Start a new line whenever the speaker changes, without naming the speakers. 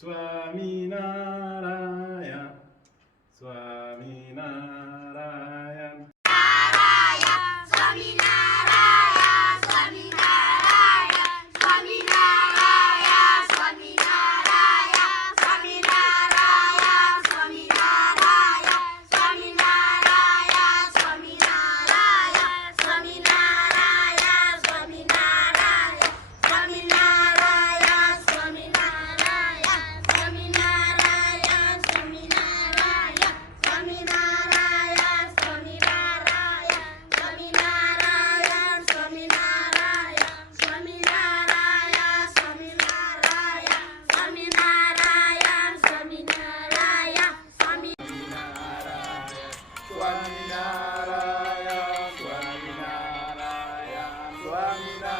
Swamina.
राय द्वामि न